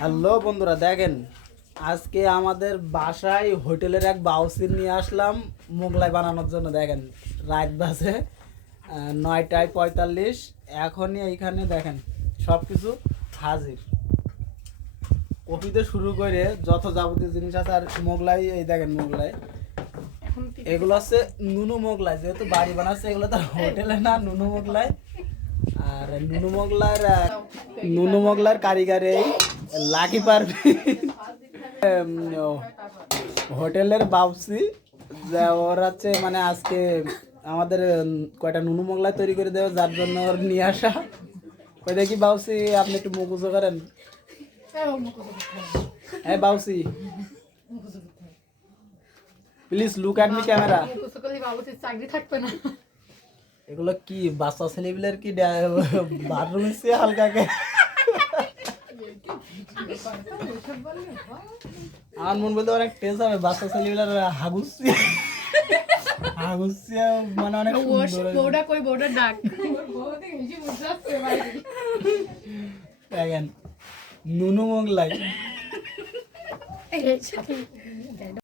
Hello বন্ধুরা, দেখেন আজকে আমাদের বাসায় হোটেলের এক বাউসি নিয়ে আসলাম মোগলাই বানানোর জন্য। দেখেন রাত বাজে 9:45, এখনই এইখানে দেখেন সব কিছু হাজির। কফিতে শুরু করে যত যাবতীয় জিনিস আছে, আর মোগলাই এই দেখেন মোগলাই, এগুলো হচ্ছে নুনু মোগলাই, যেহেতু বাড়ি বানাচ্ছে এগুলো তো হোটেলে না, নুনু মোগলাই। আর নুনু মোগলার কারিগর এই লাকি পারবি হোটেলের বাবসি, যা ওর হচ্ছে মানে আজকে আমাদের কয়টা নুনু মোগলাই তৈরি করে দেবে, যার জন্য ওর নিয়ে আসা। ওই দেখি বাবসি, আপনি একটু মুখুজো করেন। হ্যাঁ বাবসি, please look at me camera. এগুলো কি বাচ্চা ছেলেপিলের কি বাথরুম হালকাকে? আমার মন বলতে অনেক টেস্ট হবে, বাচ্চা ছেলেপিলের হাগুসি হাগুসি মানে অনেক দেখেন নুনু মোগলাই।